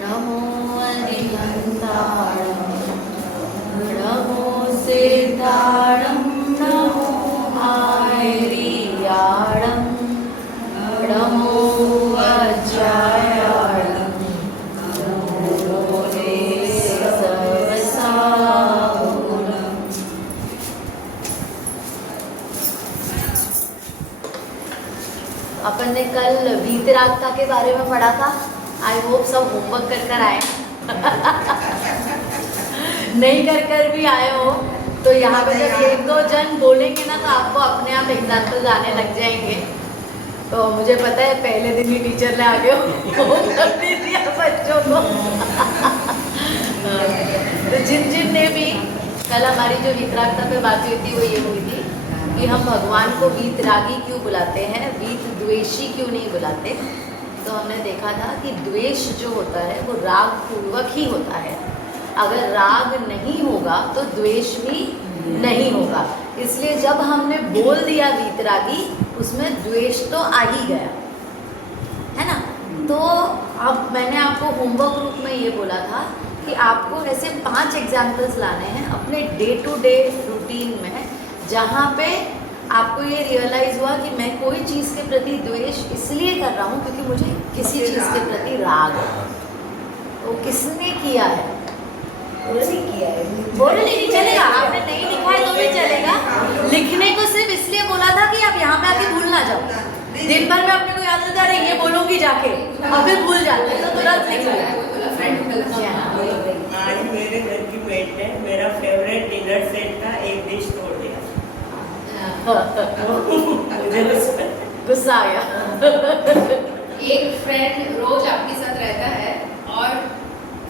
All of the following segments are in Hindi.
नमो अरिहन्ताणं नमो सिद्धाणं नमो आयर्याणं नमो वज्रायाणं नमो देवसाहुणम्। अपन ने कल वीतरागता के बारे में पढ़ा था। आई होप सब होमवर्क कर आए नहीं कर भी आए हो तो यहाँ पे जब एक दो जन बोलेंगे ना तो आपको अपने आप एग्जाम्पल आने लग जाएंगे। तो मुझे पता है पहले दिन ही टीचर ने आगे होमवर्क दे दिया बच्चों को तो जिन ने भी कल हमारी जो वीतरागता पे बात हुई थी वो ये हुई थी कि हम भगवान को वीतरागी क्यों बुलाते हैं, वीत द्वेषी क्यों नहीं बुलाते। तो हमने देखा था कि द्वेष जो होता है वो राग पूर्वक ही होता है। अगर राग नहीं होगा तो द्वेष भी नहीं होगा। इसलिए जब हमने बोल दिया वीतरागी उसमें द्वेष तो आ ही गया है ना। तो अब मैंने आपको होमवर्क रूप में ये बोला था कि आपको ऐसे 5 एग्जाम्पल्स लाने हैं अपने डे टू डे रूटीन में जहाँ पे आपको ये रियलाइज़ हुआ कि मैं कोई चीज़ के प्रति द्वेष इसलिए कर रहा हूँ क्योंकि मुझे किसी चीज़ के प्रति राग है। तो किसने किया है? बोलो नहीं चलेगा, आपने नहीं लिखा है तो भी चलेगा। लिखने को सिर्फ इसलिए बोला था कि आप यहाँ पे आके भूल ना जाओ। दिन भर में अपने को याद रहता है ये बोलूँगी जाके और फिर भूल जाते हैं तो तुरंत लिख लिया। आज मेरे घर की मेट ने मेरा फेवरेट डिनर सेट का एक डिश तोड़ दिया। मुझे गुस्सा आ गया। एक फ्रेंड रोज आपके साथ रहता है और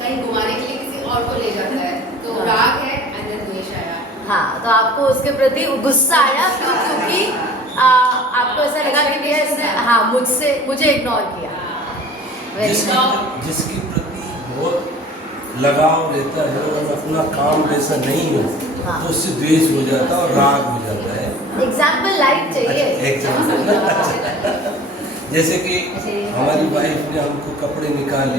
कहीं घुमाने के लिए किसी और को ले जाता है तो राग है अंदर द्वेष आया। हाँ तो आपको उसके प्रति गुस्सा आया क्योंकि आपको ऐसा लगा कि भैया इसने हाँ मुझे इग्नोर किया। जिसके प्रति बहुत लगाव रहता है और अपना काम वैसा नहीं हो तो उससे द्वेष हो जाता है और राग हो जाता है। एग्जाम्पल लाइट चाहिए। एग्जाम्पल जैसे कि हमारी वाइफ ने हमको कपड़े निकाले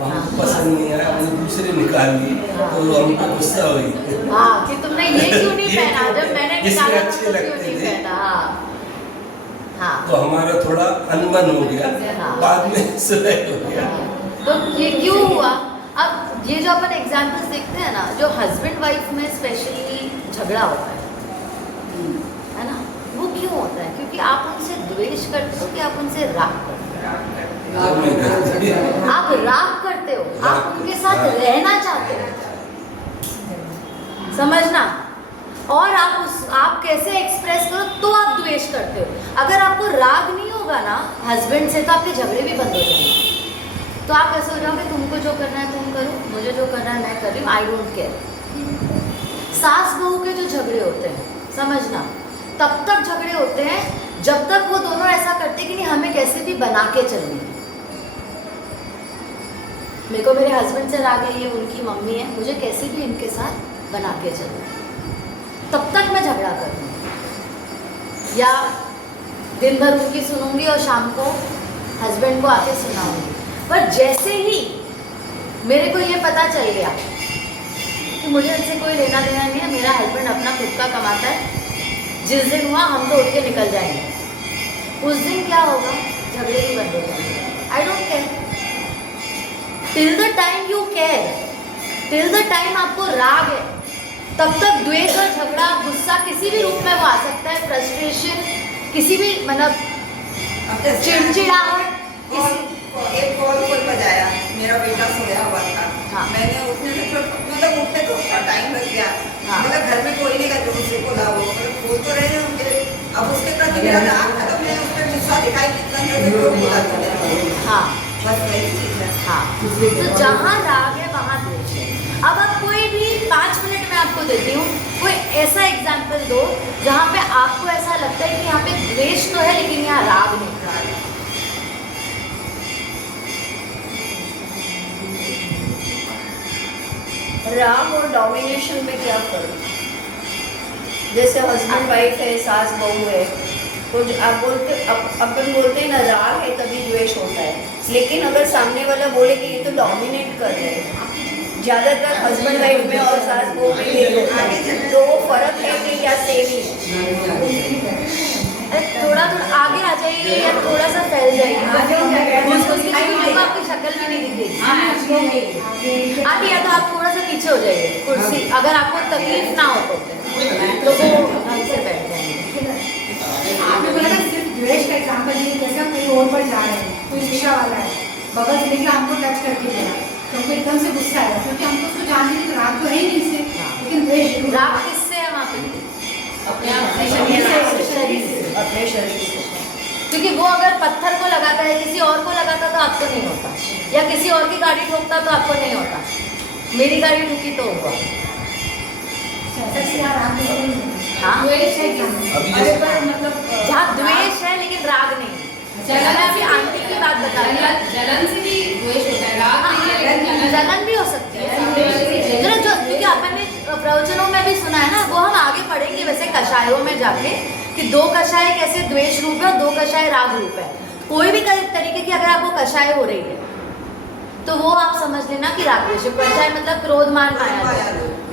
हमको पसंद नहीं आया हमने दूसरे निकाल लिए तो हमको गुस्सा हुई हाँ कि तुमने ये क्यों नहीं पहना जब मैंने निकाला अच्छे तो लगते क्यों नहीं थे। पहना। हाँ तो हमारा थोड़ा अनबन हो गया बाद में सुलह हो गया। तो ये क्यों हुआ? अब ये जो अपन एग्जाम्पल्स देखते हैं ना जो हस्बैंड वाइफ में स्पेशली झगड़ा होता है ना वो क्यों होता है? क्योंकि आप उनसे द्वेष करते हो कि आप उनसे राग करते हो? आप राग करते हो, आप उनके साथ रहना चाहते हो, समझना। और आप कैसे एक्सप्रेस करो तो आप द्वेष करते हो। अगर आपको राग नहीं होगा ना हस्बैंड से तो आपके झगड़े भी बंद हो जाएंगे। तो आप ऐसे हो जाओगे तुमको जो करना है तुम करो, मुझे जो करना है मैं कर रही हूँ, आई डोंट केयर। सास बहू के जो झगड़े होते हैं समझना तब तक झगड़े होते हैं जब तक वो दोनों ऐसा करते कि नहीं हमें कैसे भी बना के चलनी है। मेरे को मेरे हस्बैंड से राग है, ये उनकी मम्मी है, मुझे कैसे भी इनके साथ बना के चलना है, तब तक मैं झगड़ा करूँगी या दिन भर उनकी सुनूंगी और शाम को हस्बैंड को आके सुनाऊंगी। पर जैसे ही मेरे को ये पता चल गया कि मुझे इनसे कोई लेना देना नहीं है, मेरा हस्बैंड अपना खुद का कमाता है, जिस दिन हुआ हम तो उठ के निकल जाएंगे, उस दिन क्या होगा? झगड़े भी बंद हो जाएंगे। I don't care till the time you care, till the time आपको राग है तब तक द्वेष और झगड़ा गुस्सा किसी भी रूप में वो आ सकता है, फ्रस्ट्रेशन किसी भी मतलब चिड़चिड़ाहट। एक कॉल कोई बजाया, मेरा बेटा सोया हुआ था। हाँ। मैंने उठने में मतलब उठने को थोड़ा टाइम लग गया। हाँ। मतलब घर में कोई नहीं का जो दूसरे को लाओ मतलब बोल तो रहे होंगे। अब उसके प्रति मेरा राग था तो मैंने उस पर गुस्सा दिखाई कितना बोला था मेरे को। हाँ बस वही चीज़ है। हाँ तो जहाँ राग है वहाँ द्वेष है। अब आप कोई भी 5 मिनट में आपको देती हूँ कोई ऐसा एग्जाम्पल दो जहाँ पे आपको ऐसा लगता है कि यहाँ पे द्वेष तो है लेकिन यहाँ राग नहीं। राग और डोमिनेशन में क्या फर्क? जैसे हस्बैंड वाइफ है, सास बहू है, तो अपन बोलते हैं ना राग है तभी द्वेष होता है। लेकिन अगर सामने वाला बोले कि ये तो डोमिनेट कर रहे हैं, ज़्यादातर हस्बैंड वाइफ में और सास बहू में यही होता है, तो वो फर्क है कि क्या सेम ही है? अरे थोड़ा आगे आ जाइए या थोड़ा सा फैल जाइए, आपकी शक्ल में नहीं दिखेगी। आप या तो आप थोड़ा सा पीछे हो जाइए कुर्सी, अगर आपको तकलीफ ना हो तो वो ढंग से बैठ जाएंगे। आपने बोला था सिर्फ द्वेष का एग्जाम्पल दिए, जैसे हम कहीं और पर जा रहे हैं, कोई रिक्शा वाला है, बगल से लेके हमको टच करके गया, तो हमको एकदम से गुस्सा आएगा, क्योंकि हमको उसको जानने की राग तो है ही नहीं इससे, लेकिन द्वेष जरूर। राग किससे है वहाँ पे? अपने आप से शरीर से। अपने शरीर को। क्योंकि वो अगर पत्थर को लगाता है, किसी और को लगाता तो आपको नहीं होता, या किसी और की गाड़ी ठोकता तो आपको नहीं होता। मेरी गाड़ी ठुकी तो हुआ। हाँ, द्वेष है कि अभी अरे पर मतलब जहाँ द्वेष है लेकिन राग नहीं। जलन मैं अभी आंटी की बात बता रही हूँ। जलन से भी द्वेष होता है, राग नहीं है लेकिन जलन भी हो सकती है। जो क्योंकि अपन ने प्रवचनों में भी सुना है ना, वो हम आगे पढ़ेंगे वैसे कषायों में जाके, कि दो कषाय कैसे द्वेष रूप है और दो कषाय राग रूप है। कोई भी तरीके की अगर आपको कषाय हो रही है तो वो आप समझ लेना कि राग द्वेष। कषाय मतलब क्रोध मान माया।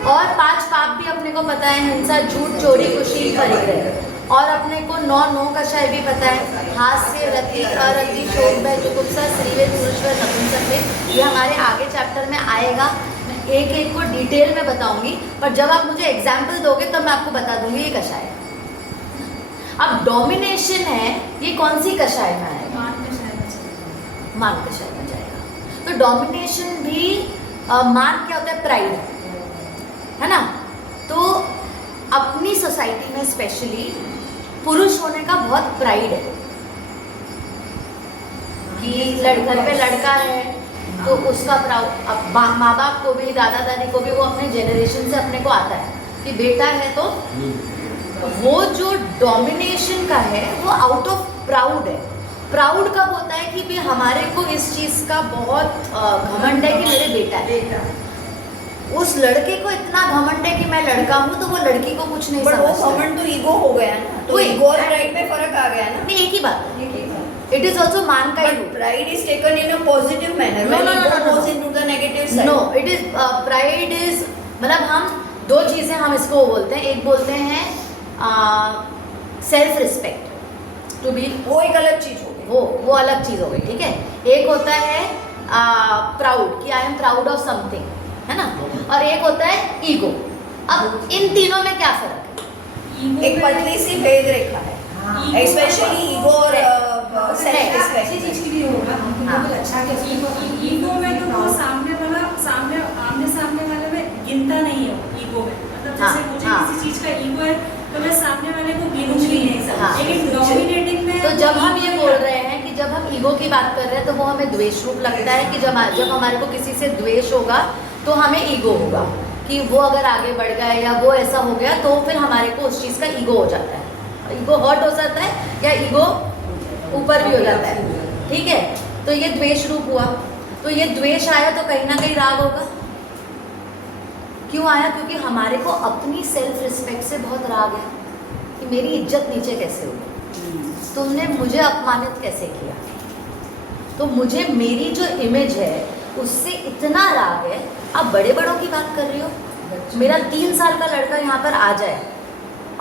और 5 पाप भी अपने को पता है, हिंसा, झूठ, चोरी, कुशील, परिग्रह। और अपने को 9 कषाय भी पता है, हास्य, रति, अरति, शोक, भय, जुगुप्सा, श्रीवेद, पुरुषवेद, नपुंसकवेद। ये हमारे आगे चैप्टर में आएगा, मैं एक एक को डिटेल में बताऊंगी, पर जब आप मुझे एग्जाम्पल दोगे तब मैं आपको बता दूंगी ये कषाय है। अब डोमिनेशन है, ये कौन सी कषाय में आएगा? मान कषाय में जाएगा। तो डोमिनेशन भी मान क्या होता है? प्राइड, है ना? तो अपनी सोसाइटी में स्पेशली पुरुष होने का बहुत प्राइड है कि घर पे लड़का है तो उसका प्राउड। अब माँ बाप को भी, दादा दादी को भी, वो अपने जनरेशन से अपने को आता है कि बेटा है तो वो जो डोमिनेशन का है वो आउट ऑफ प्राउड है। प्राउड कब होता है कि भी हमारे को इस चीज़ का बहुत घमंड है कि मेरे बेटा है। उस लड़के को इतना घमंड है कि मैं लड़का हूँ, तो वो लड़की को कुछ नहीं पर वो समझता। घमंड तो ईगो हो गया ना, तो ईगो और प्राइड में फर्क आ गया ना। नहीं, एक ही बात है। इट इज ऑल्सो मान का ही रूप। Pride is taken in a positive manner, No, no, no, no, no. goes into the negative side. No, it is pride is, मतलब हम 2 चीज़ें हम इसको बोलते हैं। एक बोलते हैं सेल्फ रिस्पेक्ट, टू बी, वो एक अलग चीज हो गई। वो अलग चीज़ हो गई, ठीक है। एक होता है प्राउड, कि I am proud of something, है ना। और एक होता है ईगो। अब इन तीनों में क्या फर्क है? एक पतली सी भेद रेखा है, स्पेशली ईगो और सेल्फ अच्छी रिस्पेक्ट। चीज के लिए होगा, हमको बहुत अच्छा कि ईगो में तो वो सामने वाला आमने सामने वाले में गिनता नहीं है। ईगो में मतलब जैसे मुझे किसी चीज का ईगो है तो मैं सामने वाले को गिनूंगी नहीं। हाँ। लेकिन डोमिनेटिंग में तो जब हम ये बोल रहे हैं कि जब हम ईगो की बात कर रहे हैं तो वो हमें द्वेष रूप लगता है कि जब हमारे को किसी से द्वेष होगा तो हमें ईगो होगा कि वो अगर आगे बढ़ गया या वो ऐसा हो गया, तो फिर हमारे को उस चीज़ का ईगो हो जाता है। ईगो हर्ट हो जाता है या ईगो ऊपर भी हो जाता है, ठीक है। तो ये द्वेष रूप हुआ। तो ये द्वेष आया तो कहीं ना कहीं राग होगा। क्यों आया? क्योंकि हमारे को अपनी सेल्फ रिस्पेक्ट से बहुत राग है कि मेरी इज्जत नीचे कैसे हुई, तुमने मुझे अपमानित कैसे किया। तो मुझे मेरी जो इमेज है उससे इतना राग है। आप बड़े बड़ों की बात कर रही हो, मेरा 3 साल का लड़का यहाँ पर आ जाए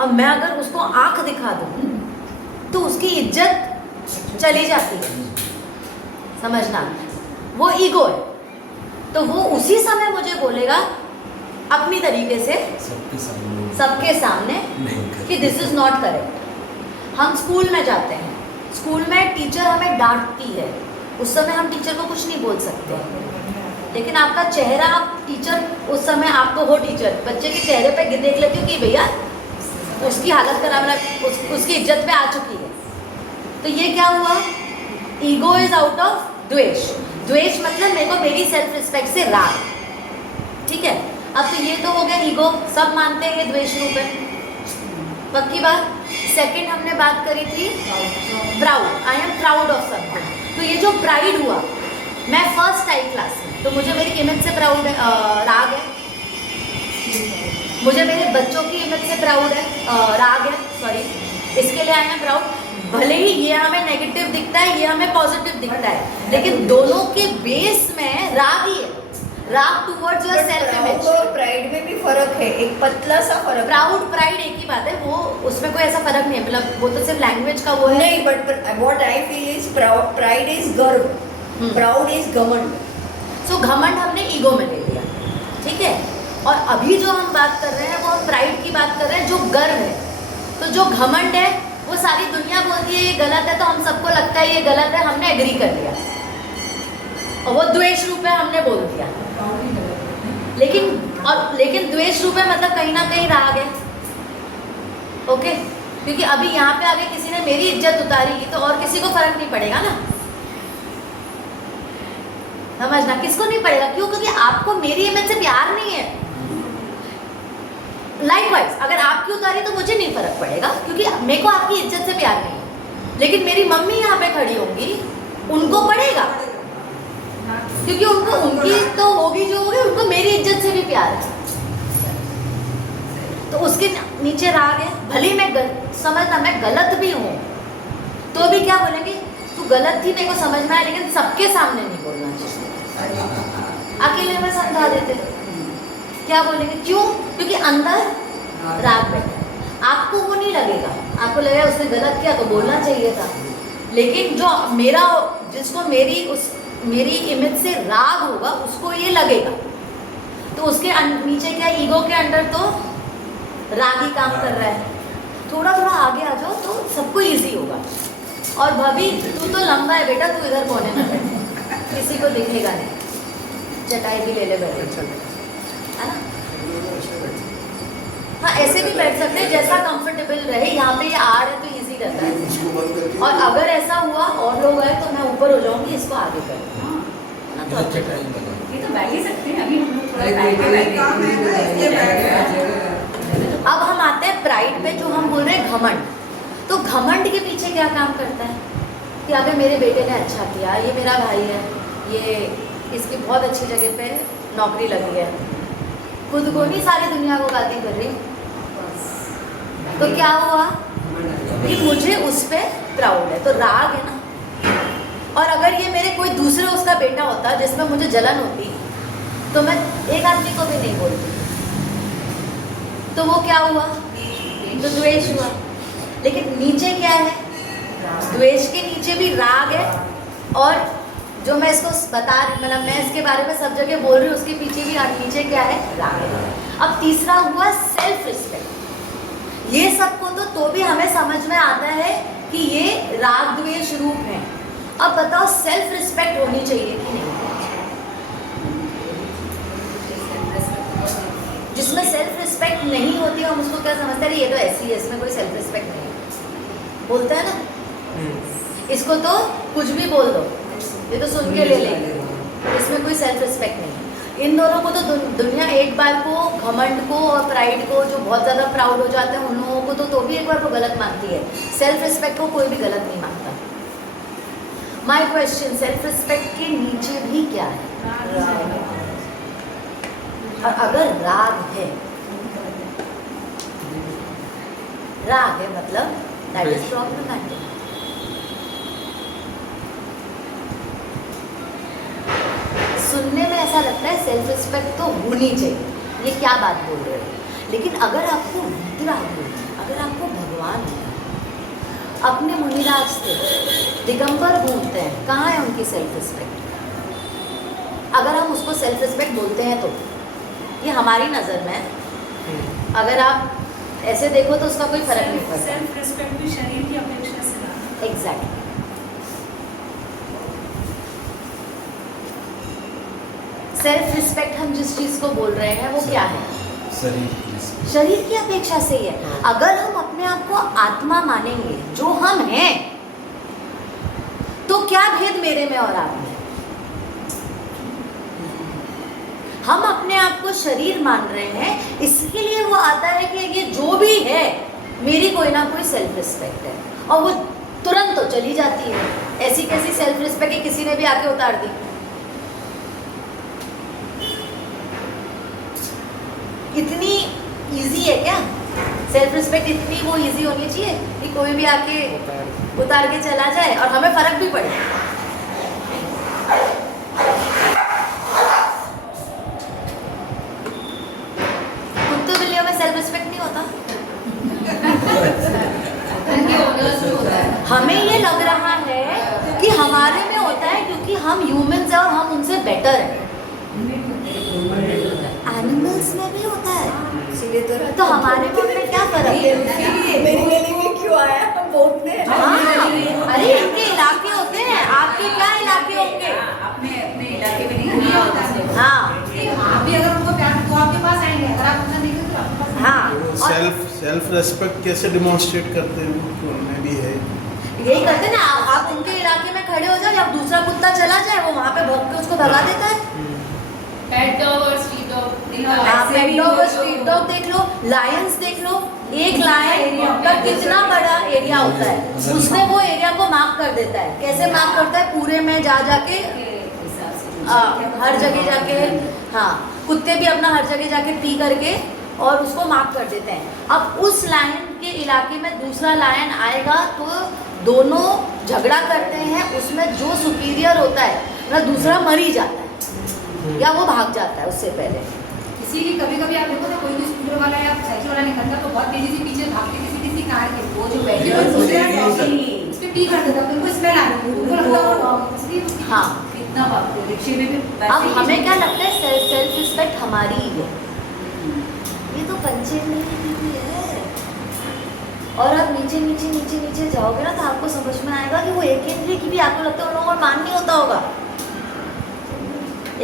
और मैं अगर उसको आंख दिखा दूँ तो उसकी इज्जत चली जाती है, समझना। वो ईगो है। तो वो उसी समय मुझे बोलेगा अपनी तरीके से सबके सामने कि दिस इज नॉट करेक्ट। हम स्कूल में जाते हैं, स्कूल में टीचर हमें डांटती है, उस समय हम टीचर को कुछ नहीं बोल सकते, लेकिन आपका चेहरा, आप टीचर उस समय, आप तो हो टीचर, बच्चे के चेहरे पे देख लेती हो कि भैया उसकी हालत खराब, उसकी इज्जत पे आ चुकी है। तो ये क्या हुआ? ईगो इज आउट ऑफ द्वेष। द्वेष मतलब मेरे को मेरी सेल्फ रिस्पेक्ट से राग, ठीक है। अब तो ये तो हो गया ईगो, सब मानते हैं ये द्वेष रूप है, पक्की बात। सेकंड हमने बात करी थी proud, I am proud of something. तो ये जो प्राइड हुआ, मैं फर्स्ट आई क्लास में, तो मुझे मेरी इमेज से प्राउड है, राग है। मुझे मेरे बच्चों की इमेज से प्राउड है, राग है, सॉरी, इसके लिए आई एम प्राउड। भले ही ये हमें नेगेटिव दिखता है, ये हमें पॉजिटिव दिखता है, लेकिन दोनों के बेस में राग ही है, राग टुवर्ड्स योर सेल्फ इमेज। और प्राइड में भी फर्क है, एक पतला सा फर्क। प्राउड प्राइड एक ही बात है, वो उसमें कोई ऐसा फर्क नहीं है, मतलब वो तो सिर्फ लैंग्वेज का वो है। नहीं, but what I feel is pride is गर्व, प्राउड इज घमंड। सो घमंड हमने ईगो में ले लिया, ठीक है। और अभी जो हम बात कर रहे हैं वो हम प्राइड की बात कर रहे हैं, जो गर्व है। तो जो घमंड है वो सारी दुनिया बोलती है ये गलत है, तो हम सबको लगता है ये गलत है, हमने एग्री कर लिया, और वो द्वेष रूप है, हमने बोल दिया। लेकिन द्वेष रूप है मतलब कहीं ना कहीं राग है, ओके। क्योंकि अभी यहाँ पे आगे किसी ने मेरी इज्जत उतारी तो और किसी को फर्क नहीं पड़ेगा ना, समझना, किसको नहीं पड़ेगा। क्यों? क्योंकि आपको मेरी इमेज से प्यार नहीं है। लाइकवाइज अगर आपकी उतारी तो मुझे नहीं फर्क पड़ेगा, क्योंकि मेरे को आपकी इज्जत से प्यार नहीं है। लेकिन मेरी मम्मी यहाँ पे खड़ी होंगी, उनको पड़ेगा, क्योंकि उनकी तो होगी जो होगी, उनको मेरी इज्जत से भी प्यार है, तो उसके नीचे राग है। भले मैं समझना मैं गलत भी हूँ तो भी क्या बोलेंगे, तू गलत थी, मेरे को समझ में आया, लेकिन सबके सामने नहीं बोलना चाहिए, अकेले में समझा देते। क्या बोलेंगे? क्यों? क्योंकि अंदर राग बैठा। आपको वो नहीं लगेगा, आपको लगेगा उसने गलत किया तो बोलना चाहिए था, लेकिन जो जिसको मेरी इमेज से राग होगा उसको ये लगेगा, तो उसके नीचे क्या, ईगो के अंडर तो राग ही काम कर रहा है। थोड़ा थोड़ा आगे आ जाओ तो सबको इजी होगा। और भाभी तू तो लंबा है बेटा, तू इधर कोने में बैठ, किसी को दिखेगा नहीं, चटाई भी ले ले बैठे, है ना। हाँ ऐसे भी बैठ सकते हैं, जैसा कंफर्टेबल रहे। यहाँ पे ये आड़ है तो इजी रहता है, और अगर ऐसा हुआ और लोग आए तो मैं ऊपर हो जाऊंगी, इसको आगे कर, ये तो बैठ ही सकते हैं। अभी हम लोग थोड़ा बैठ के अब हम आते हैं प्राइड पे, जो हम बोल रहे हैं घमंड। तो घमंड के पीछे क्या काम करता है कि अगर मेरे बेटे ने अच्छा किया, ये मेरा भाई है, ये इसकी बहुत अच्छी जगह पे नौकरी लगी है, खुद को नहीं सारी दुनिया को गाती कर रही, तो क्या हुआ कि मुझे उस पर प्राउड है, तो राग है ना। और अगर ये मेरे कोई दूसरे उसका बेटा होता जिसमें मुझे जलन होती, तो मैं एक आदमी को भी नहीं बोलती, तो वो क्या हुआ, तो द्वेष हुआ। लेकिन नीचे क्या है, द्वेष के नीचे भी राग है, और जो मैं इसको मतलब मैं इसके बारे में सब जगह बोल रही हूँ, उसके पीछे भी नीचे क्या है, राग है। अब तीसरा हुआ सेल्फ रिस्पेक्ट। ये सबको तो भी हमें समझ में आता है कि ये राग द्वेष रूप है। अब बताओ सेल्फ रिस्पेक्ट होनी चाहिए कि नहीं? जिसमें सेल्फ रिस्पेक्ट नहीं होती हम उसको क्या समझते हैं, ये तो ऐसी है, इसमें कोई सेल्फ रिस्पेक्ट नहीं है, बोलता है ना। इसको तो कुछ भी बोल दो, ये तो सुन के ले लेंगे, इसमें कोई सेल्फ रिस्पेक्ट नहीं है। इन दोनों को तो दुनिया एक बार को, घमंड को और प्राइड को, जो बहुत ज़्यादा प्राउड हो जाते हैं उन लोगों को तो भी एक बार को गलत मानती है। सेल्फ रिस्पेक्ट को कोई भी गलत नहीं मानता। माय क्वेश्चन, सेल्फ रिस्पेक्ट के नीचे भी क्या है? और अगर राग है मतलब दैट इज प्रॉब्लमैटिक। सुनने में ऐसा लगता है सेल्फ रिस्पेक्ट तो होनी चाहिए, ये क्या बात बोल रहे हो, लेकिन अगर आपको वीतराग हो, अगर आपको भगवान है, अपने मुनिराज थे, दिगंबर घूमते हैं, कहाँ है उनकी सेल्फ रिस्पेक्ट? अगर हम उसको सेल्फ रिस्पेक्ट बोलते हैं तो ये हमारी नज़र में, अगर आप ऐसे देखो तो उसका कोई फर्क नहीं पड़ता। सेल्फ रिस्पेक्ट भी शरीर की अपेक्षा से लाना। एग्जैक्टली। सेल्फ रिस्पेक्ट हम जिस चीज़ को बोल रहे हैं वो क्या है? शरीर की अपेक्षा से ही है। अगर हम अपने आप को आत्मा मानेंगे जो हम हैं, तो क्या भेद मेरे में और आप में? हम अपने आप को शरीर मान रहे हैं, इसके लिए वो आता है कि ये जो भी है मेरी कोई ना कोई सेल्फ रिस्पेक्ट है, और वो तुरंत तो चली जाती है। ऐसी कैसी सेल्फ रिस्पेक्ट है, किसी ने भी आके उतार दी। इतनी इजी है क्या सेल्फ रिस्पेक्ट इतनी वो इजी होनी चाहिए कि कोई भी आके उतार के चला जाए और हमें फर्क भी पड़े। कुत्ते बिल्लियों में सेल्फ रिस्पेक्ट नहीं होता। उनके ओनर्स में होता है। हमें ये लग रहा है कि हमारे में होता है क्योंकि हम ह्यूमंस हैं और हम उनसे बेटर हैं। एनिमल्स में भी होता है, तो हमारे में क्या फर्क है? मेरी गली में क्यों आया? हम बोलते हैं। हाँ, अरे इनके इलाके होते हैं, आपके क्या इलाके होंगे? अपने अपने इलाके में नहीं होता है। हाँ आप भी अगर उनको प्यार तो आपके पास आएंगे, अगर आप उनका नहीं करेंगे तो आपके पास हाँ, और सेल्फ रेस्पेक्ट कैसे डिमॉन्स्ट्रेट करते हैं वो उनमें भी है। यही करते ना, आप उनके इलाके में खड़े हो जाओ, या दूसरा कुत्ता चला जाए, वो वहाँ पे भौंक के उसको भगा देता है। पेट डॉग और स्ट्रीट डॉग आप पेट डॉग और स्ट्रीट डॉग देख लो, लायंस देख लो, एक लायन का कितना बड़ा एरिया होता है, उसने वो एरिया को मार्क कर देता है। कैसे मार्क करता है? पूरे में जा जाके हर जगह जाके, हाँ, कुत्ते भी अपना हर जगह जाके पी करके और उसको मार्क कर देते हैं। अब उस लायन के इलाके में दूसरा लायन आएगा तो दोनों झगड़ा करते हैं, उसमें जो सुपीरियर होता है ना दूसरा मर ही जाता है या वो भाग जाता है उससे पहले। इसीलिए कभी कभी आप देखो ना, कोई भी स्कूटर वाला या साइकिल वाला निकलता तो बहुत तेजी से पीछे भागते किसी कार के, वो जो बैठे होते हैं उस पे टी कर देता, तो उनको स्मेल आ रही है, उनको लगता है वो डॉग, इसलिए हाँ, कितना भागते हैं रिक्शे में भी। अब हमें क्या लगता है सेल्फ रिस्पेक्ट हमारी ही है, ये तो पंचेंद्रिय की भी है। और आप नीचे नीचे नीचे नीचे जाओगे ना तो आपको समझ में आएगा कि वो एक इंद्रिय की भी आपको लगता है उन लोगों को मान नहीं होता होगा,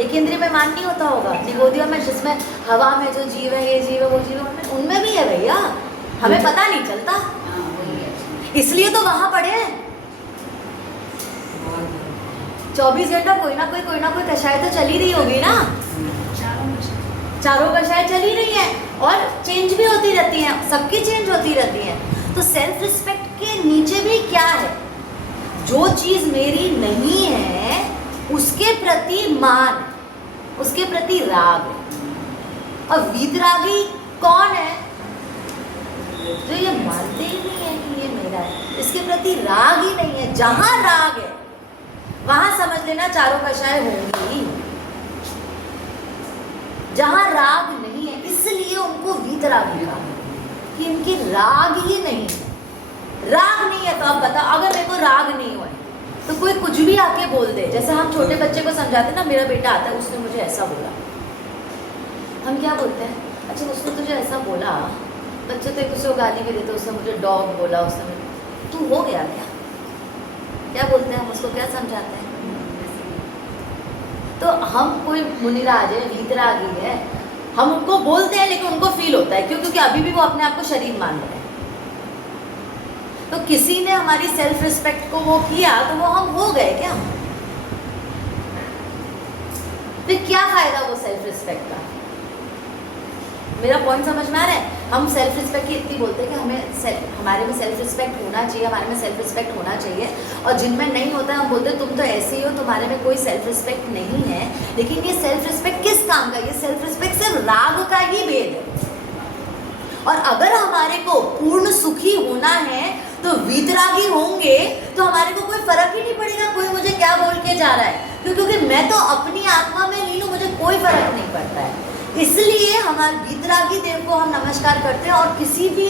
एक इंद्रिय में मान नहीं होता होगा। निगोदिया में जिसमें हवा में जो जीव है, ये जीव है, वो जीव है, उनमें भी है भैया, हमें पता नहीं चलता, इसलिए तो वहां पड़े हैं। 24 घंटा कोई ना कोई कषाय तो चल ही रही होगी ना, चारों कषाय चल ही रही है और चेंज भी होती रहती हैं, सबकी चेंज होती रहती है। तो सेल्फ रिस्पेक्ट के नीचे भी क्या है? जो चीज मेरी नहीं है उसके प्रति मान, उसके प्रति राग है। और वीतरागी कौन है? जो ये मानते ही नहीं है कि ये मेरा है, इसके प्रति राग ही नहीं है। जहां राग है वहां समझ लेना चारों कषाय होंगी। जहां राग नहीं है इसलिए उनको वीतरागी कहा कि इनकी राग ही नहीं है। राग नहीं है तो आप बताओ, अगर मेरे को राग नहीं हुआ तो कोई कुछ भी आके बोल दे, जैसे हम छोटे बच्चे को समझाते ना, मेरा बेटा आता है उसने मुझे ऐसा बोला, हम क्या बोलते हैं? अच्छा उसने तुझे ऐसा बोला, बच्चे तो एक दूसरे को गाली भी देते, उसने मुझे डॉग बोला, उसने तू हो गया क्या बोलते हैं हम उसको, क्या समझाते हैं? तो हम कोई मुनिराज है, वीतरागी है, हम उनको बोलते हैं लेकिन उनको फील होता है, क्यों? क्योंकि अभी भी वो अपने आप को शरीर मान रहे हैं। तो किसी ने हमारी सेल्फ रिस्पेक्ट को वो किया तो वो हम हो गए क्या? फिर क्या फायदा वो सेल्फ रिस्पेक्ट का? मेरा पॉइंट समझ में आ रहा है? हम सेल्फ रिस्पेक्ट की इतनी बोलते हैं कि हमें हमारे में सेल्फ रिस्पेक्ट होना चाहिए, हमारे में सेल्फ रिस्पेक्ट होना चाहिए, और जिनमें नहीं होता है हम बोलते हैं तुम तो ऐसे ही हो, तुम्हारे में कोई सेल्फ रिस्पेक्ट नहीं है। लेकिन ये सेल्फ रिस्पेक्ट किस काम का? ये सेल्फ रिस्पेक्ट सिर्फ राग का ही भेद है। और अगर हमारे को पूर्ण सुखी होना है तो वीतरागी होंगे तो हमारे को कोई फर्क ही नहीं पड़ेगा कोई मुझे क्या बोल के जा रहा है, क्योंकि मैं तो अपनी आत्मा में लीन हूँ, मुझे कोई फर्क नहीं पड़ता है। इसलिए हमारे वीतरागी देव को हम नमस्कार करते हैं और किसी भी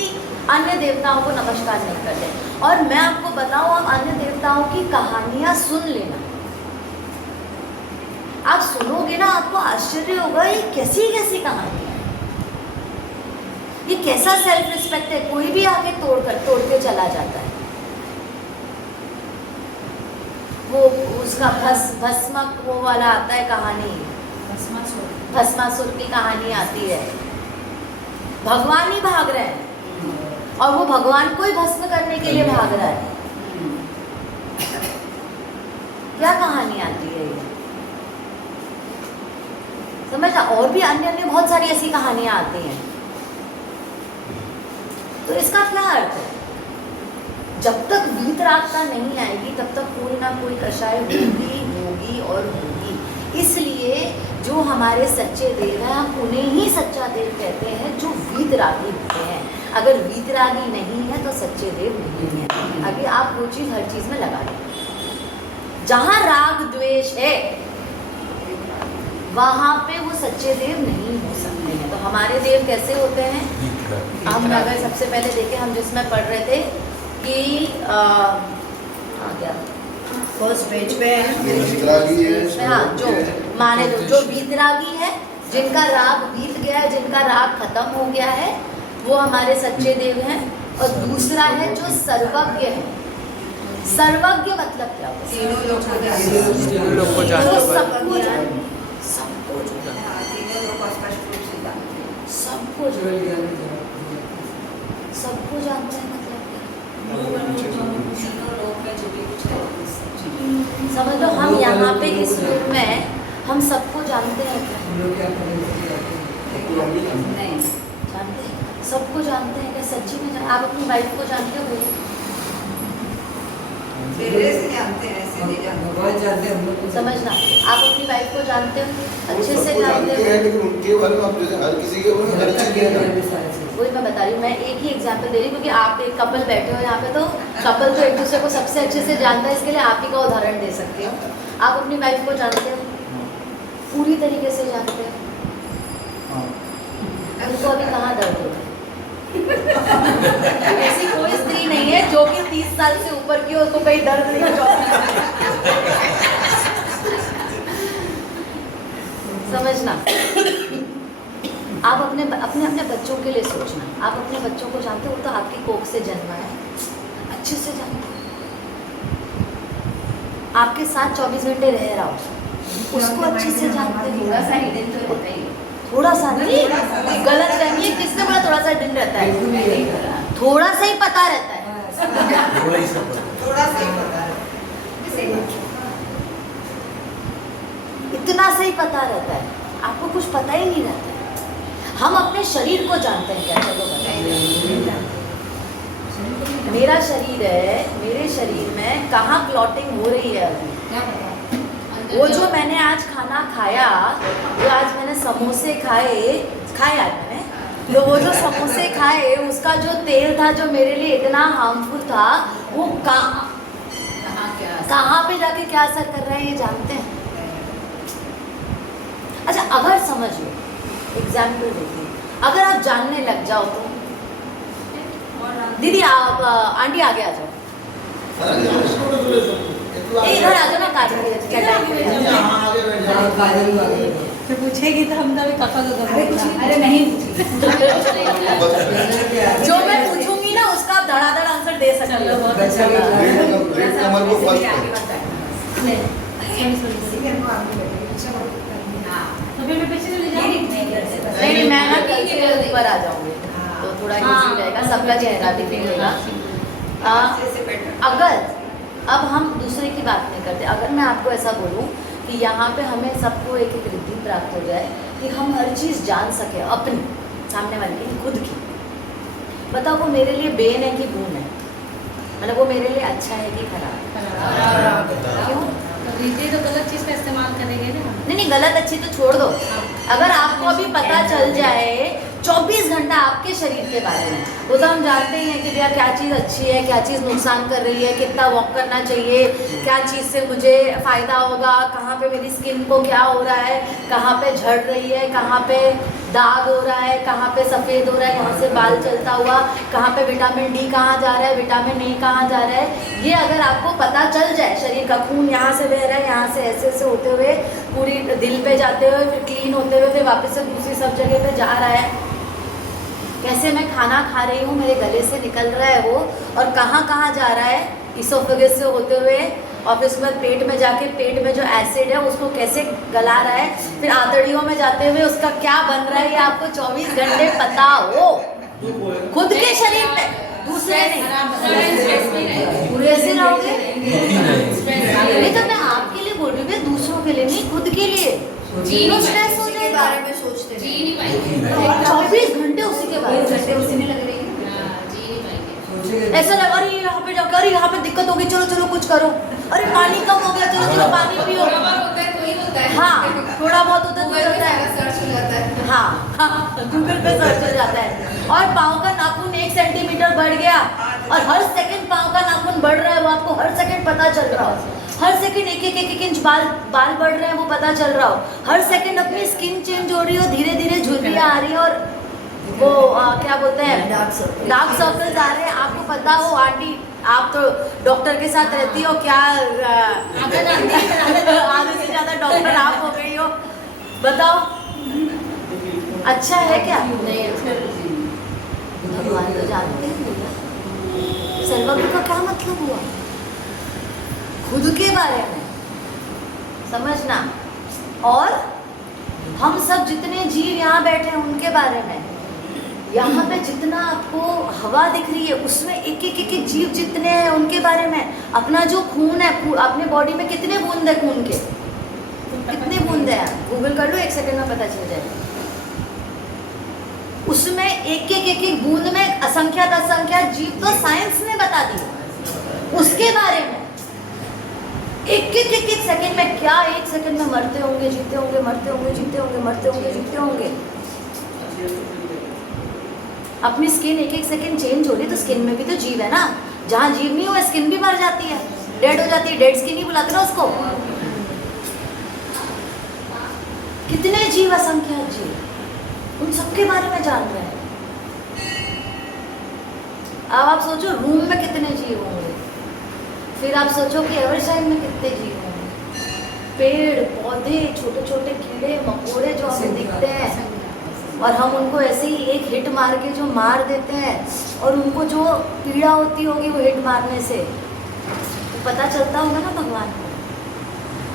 अन्य देवताओं को नमस्कार नहीं करते। और मैं आपको बताऊं, आप अन्य देवताओं की कहानियां सुन लेना, आप सुनोगे ना आपको आश्चर्य होगा, ये कैसी कैसी कहानियां हैं, ये कैसा सेल्फ रिस्पेक्ट है। कोई भी आके तोड़ के चला जाता है। वो उसका भस्म वो वाला आता है कहानी, भस्मासुर की कहानी आती है। भगवान ही भाग रहे हैं और वो भगवान को ही भस्म करने के लिए भाग रहा है। क्या कहानी आती है ये, समझ? और भी अन्य बहुत सारी ऐसी कहानियां आती हैं। तो इसका क्या अर्थ है? जब तक वीतरागता नहीं आएगी तब तक कोई ना कोई कषाय होगी और होगी। इसलिए जो हमारे सच्चे देव हैं हम उन्हें ही सच्चा देव कहते हैं जो वीतरागी होते हैं। अगर वीतरागी नहीं है तो सच्चे देव नहीं है। अभी आप वो चीज़ हर चीज़ में लगा दें। जहाँ राग द्वेष है वहाँ पे वो सच्चे देव नहीं हो सकते हैं। तो हमारे देव कैसे होते हैं? हम अगर सबसे पहले देखें, हम जिसमें पढ़ रहे थे कि क्या फर्स्ट पेज पे हाँ, जो माने जो वीतरागी है, जिनका राग बीत गया है, जिनका राग खत्म हो गया है, वो हमारे सच्चे देव हैं। और दूसरा है जो सर्वज्ञ है। सर्वज्ञ मतलब क्या होता है? तीनों लोग को जो जानते हैं। सबको जानते हैं, सबको जानते हैं, हाँ, तीनों लोग को स्पष्ट रूप से जानते हैं। सबको जानते हैं, सबको जानते हैं मतलब समझ लो। हम यहाँ पे इस रूम में हम सबको जानते हैं क्या? नहीं जानते हैं, सबको जानते हैं क्या? सच्ची में आप अपनी वाइफ को जानते हो? चेहरे से जानते हैं, ऐसे नहीं जानते। समझना, आप अपनी वाइफ को जानते हो, अच्छे से जानते हो। लेकिन उनके बारे में आप जैसे हर किसी के बारे में हर चीज वही मैं बता रही हूँ, मैं एक ही एग्जांपल दे रही हूँ क्योंकि आप एक कपल बैठे हो यहाँ पे, तो कपल तो एक दूसरे को सबसे अच्छे से जानता है, इसके लिए आप ही का उदाहरण दे सकती हो। आप अपनी वाइफ को जानते हो, पूरी तरीके से जानते हो। उनको अभी कहाँ दर्द होता है? ऐसी कोई स्त्री नहीं है जो कि 30 साल से ऊपर की हो, उसको कहीं दर्द नहीं होता। समझना, आप अपने अपने बच्चों के लिए सोचना। आप अपने बच्चों को जानते हो, वो तो आपकी कोख से जन्मा है, अच्छे से जानते हो। आपके साथ 24 घंटे रह रहा हो, उसको अच्छे से जानते हो। थोड़ा सा हिडन तो रहता ही है। थोड़ा सा नहीं, गलत फहमी है। किसने बोला थोड़ा सा दिन रहता है? थोड़ा सा ही पता रहता है। थोड़ा सा ही पता है। इतना से ही पता रहता है, आपको कुछ पता ही नहीं रहता है। हम अपने शरीर को जानते हैं क्या? चलो बताइए। मेरा शरीर है, मेरे शरीर में कहाँ क्लॉटिंग हो रही है अभी? वो जो मैंने आज खाना खाया, जो आज मैंने समोसे खाए आज मैंने, तो वो जो समोसे खाए उसका जो तेल था जो मेरे लिए इतना हार्मफुल था, वो कहाँ पे जाके क्या असर कर रहा है ये जानते हैं? अच्छा, अगर समझो, एग्जाम्पल देखिए, अगर आप जानने लग जाओ तो दीदी आप आंटी आगे आ जाओ, इधर आ जाओ ना, तो पूछेगी तो हम तो अभी कपल होगा। अरे नहीं जो मैं पूछूंगी ना उसका आप धड़ाधड़ आंसर दे सकते हो। नहीं, मैं ना कल से ऊपर आ जाऊंगी तो थोड़ा इजी रहेगा, सबका चेहरा भी दिखेगा। अगर अब हम दूसरे की बात नहीं करते, अगर मैं आपको ऐसा बोलूं कि यहाँ पे हमें सबको एक एक रिद्धि प्राप्त हो जाए कि हम हर चीज़ जान सके अपनी, सामने वाले की, खुद की, बताओ वो मेरे लिए बेन है कि बून है? मतलब वो मेरे लिए अच्छा है कि खराब? क्यों? तो गलत चीज़ का इस्तेमाल करेंगे ना। नहीं, गलत अच्छी तो छोड़ दो। अगर आपको अभी पता चल जाए 24 घंटा आपके शरीर के बारे में, वो तो हम जानते ही हैं कि भैया क्या चीज़ अच्छी है, क्या चीज़ नुकसान कर रही है, कितना वॉक करना चाहिए, क्या चीज़ से मुझे फ़ायदा होगा, कहाँ पे मेरी स्किन को क्या हो रहा है, कहाँ पे झड़ रही है, कहाँ पे दाग हो रहा है, कहाँ पे सफ़ेद हो रहा है, कहाँ से बाल चलता हुआ, कहाँ पे विटामिन डी कहाँ जा रहा है, विटामिन ए कहाँ जा रहा है, ये अगर आपको पता चल जाए, शरीर का खून यहाँ से बह रहा है, यहाँ से ऐसे ऐसे होते हुए पूरी दिल पे जाते हुए, फिर क्लीन होते हुए, फिर वापस से दूसरी सब जगह पे जा रहा है, कैसे मैं खाना खा रही हूँ, मेरे गले से निकल रहा है वो, और कहाँ कहाँ जा रहा है, इसोफेगस से होते हुए, और फिर उसके बाद पेट में जाके पेट में जो एसिड है उसको कैसे गला रहा है, फिर आंतड़ियों में जाते हुए उसका क्या बन रहा है, ये आपको 24 घंटे पता हो, खुद के शरीर पे, दूसरे नहीं। पूरे ऐसे रहोगे? नहीं, तो मैं आपके लिए बोल रही हूँ, दूसरों के लिए नहीं, खुद के लिए। जीनो स्ट्रेस हो जाएगा, बारे में सोचते जी नहीं पाएंगे। 24 घंटे उसी के बारे में उसी में लग रही है। जी नहीं पाएंगे। ऐसा लगा, अरे यहाँ पे जाकर, अरे यहाँ पे दिक्कत होगी, चलो चलो कुछ करो, अरे पानी कम हो गया, चलो चलो पानी पियो। थोड़ा बहुत होता है तो ही होता है। हाँ, थोड़ा बहुत होता है तो ही होता है। सर्च हो जाता है। हाँ गूगल पे सर्च हो जाता है। और पाँव का नाखून 1 सेंटीमीटर बढ़ गया और हर सेकंड पाँव का नाखून बढ़ रहा है, वो आपको हर सेकंड पता चल रहा हो। हर सेकंड एक इंच बाल बढ़ रहे हैं, वो पता चल रहा हो। हर सेकंड अपनी स्किन चेंज हो रही हो, धीरे धीरे झुर्रियाँ आ रही है और वो क्या बोलते हैं डार्क सर्कल्स आ रहे हैं। आपको पता हो आंटी, आप तो डॉक्टर के साथ रहती हो, क्या आधे से ज़्यादा डॉक्टर आप हो गई हो, बताओ अच्छा है क्या? नहीं अच्छा। भगवान तो जानते हैं भैया सर्वज्ञ का क्या मतलब हुआ, खुद के बारे में समझना। और हम सब जितने जीव यहाँ बैठे हैं उनके बारे में। यहाँ पे जितना आपको हवा दिख रही है उसमें एक एक जीव जितने हैं उनके बारे में। अपना जो खून है, अपने बॉडी में कितने बूंद है खून के, कितने बूंद है गूगल कर लो, 1 सेकंड में पता चल जाएगा। उसमें एक बूंद में असंख्यात जीव तो साइंस ने बता दिया उसके बारे में। एक सेकंड में क्या 1 सेकंड में मरते होंगे, जीते होंगे, मरते होंगे, जीते होंगे, मरते होंगे, जीते होंगे। अपनी स्किन एक सेकंड चेंज हो रही तो स्किन में भी तो जीव है ना। जहाँ जीव नहीं हो स्किन भी मर जाती है, डेड हो जाती है। डेड स्किन ही बुलाते ना उसको। कितने जीव, असंख्यात जीव, उन सबके बारे में जान रहे हैं। अब आप सोचो रूम में कितने जीव होंगे, फिर आप सोचो कि एवरसाइड में कितने जीव होंगे। पेड़ पौधे, छोटे छोटे कीड़े मकोड़े जो हमें दिखते हैं और हम उनको ऐसे ही एक हिट मार के जो मार देते हैं और उनको जो पीड़ा होती होगी वो हिट मारने से, तो पता चलता होगा ना भगवान को।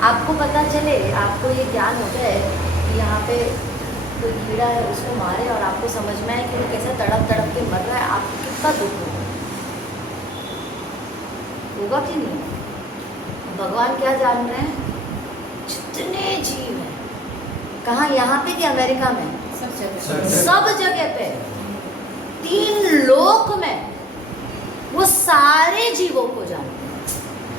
आपको पता चले, आपको ये ज्ञान हो जाए कि यहाँ पे कोई कीड़ा है उसको मारे और आपको समझ में आए कि वो कैसे तड़प तड़प के मर रहा है, आपको कितना दुख होगा कि नहीं? भगवान क्या जान रहे हैं? जितने जीव हैं, कहाँ, यहाँ पे कि अमेरिका में, सब जगह पे, 3 लोक में वो सारे जीवों को जानते हैं।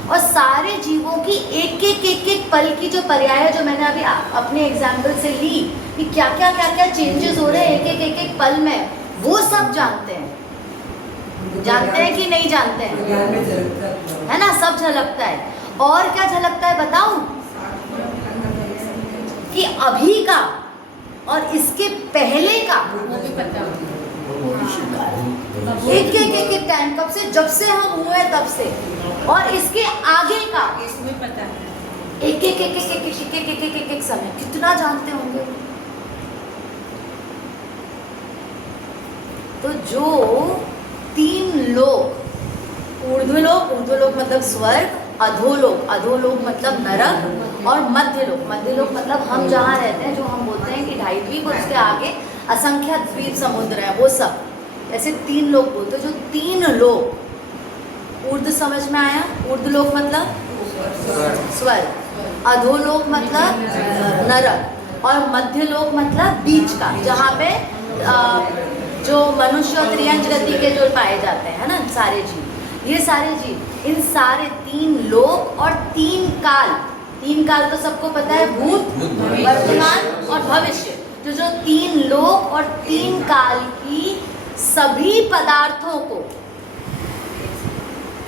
और सारे जीवों की एक पल की जो पर्याय जो मैंने अभी अपने एग्जाम्पल से ली कि क्या क्या चेंजेस हो रहे हैं एक पल में, वो सब जानते हैं। जानते हैं कि नहीं जानते हैं? है ना, सब झलकता है। और क्या झलकता है बताऊं? कि अभी का और इसके पहले का वो भी पता एक टाइम, कब से, जब से हम हुए तब से, और इसके आगे का इसमें पता है। एक समय कितना जानते होंगे। तो जो 3 लोक, ऊर्ध्वलोक मतलब स्वर्ग, अधोलोक मतलब नरक, और मध्यलोक मतलब हम जहाँ रहते हैं, जो हम बोलते हैं कि 2.5 द्वीप और उसके आगे असंख्यात द्वीप समुद्र है, वो सब ऐसे 3 लोक बोलते हैं। जो 3 लोक, ऊर्ध्व समझ में आया? ऊर्ध्वलोक मतलब स्वर्ग, अधोलोक मतलब नरक, और मध्यलोक मतलब बीच का, जहाँ पे जो मनुष्य और त्रियंज गति के जो पाए जाते हैं ना सारे जीव, ये सारे जीव, इन सारे 3 लोक और 3 काल। 3 काल तो सबको पता है, भूत, वर्तमान और भविष्य। तो जो 3 लोक और 3 काल की सभी पदार्थों को,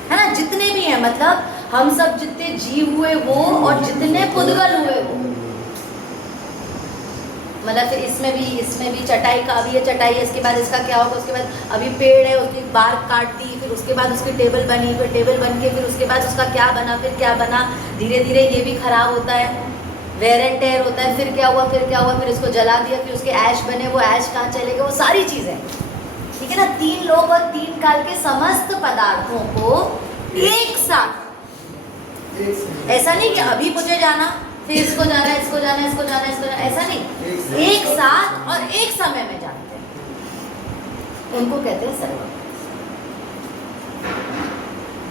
है ना, जितने भी हैं, मतलब हम सब जितने जीव हुए वो और जितने पुद्गल हुए वो, मतलब फिर इसमें भी चटाई का, अभी ये चटाई है, इसके बाद इसका क्या होगा, उसके बाद अभी पेड़ है, उसकी बार्क काट दी, फिर उसके बाद उसकी टेबल बनी, फिर टेबल बन के फिर उसके बाद उसका क्या बना, फिर क्या बना, धीरे धीरे ये भी खराब होता है, वेयर एंड टेयर होता है, फिर क्या हुआ, फिर इसको जला दिया, फिर उसके ऐश बने, वो ऐश कहाँ चले गए, वो सारी चीज़ें, ठीक है ना। 3 लोक और 3 काल के समस्त पदार्थों को एक साथ, ऐसा नहीं कि अभी मुझे जाना, फिर इसको जाना, ऐसा नहीं, एक साथ और एक समय में जानते हैं, उनको कहते हैं सर्वज्ञ।